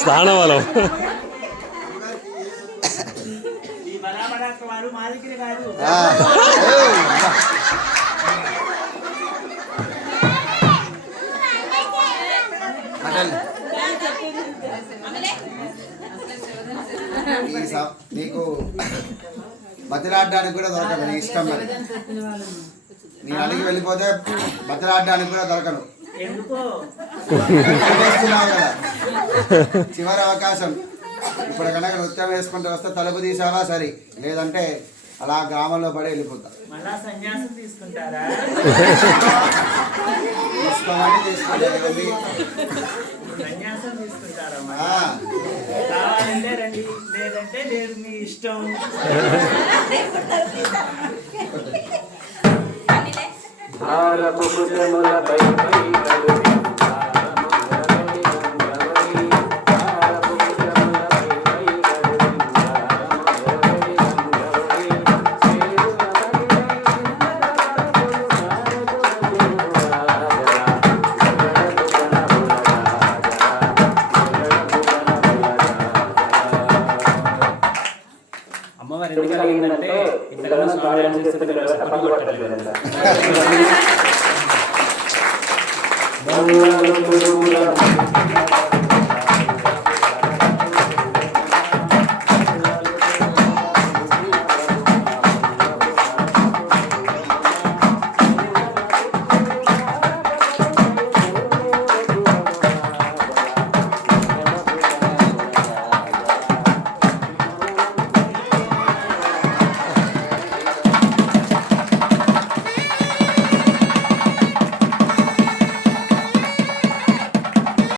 స్థానబలం నీకు బతిలాడడానికి కూడా దొరకదు. నీ ఇష్టం మరి. నీ అడిగి వెళ్ళిపోతే బతిలాడడానికి కూడా దొరకను. చివరి అవకాశం. ఇప్పుడు కనుక నృత్యం వేసుకుంటూ వస్తే తలుపు తీసావా సరే, లేదంటే అలా గ్రామంలో పడి వెళ్ళిపోతా. తీసుకోమని తీసుకుంటారండి. లేదంటే లేదు, మీ ఇష్టం. అమ్మవారు ఎందుకు కలిగిందంటే ఇంతకన్నా స్వామి చేస్తే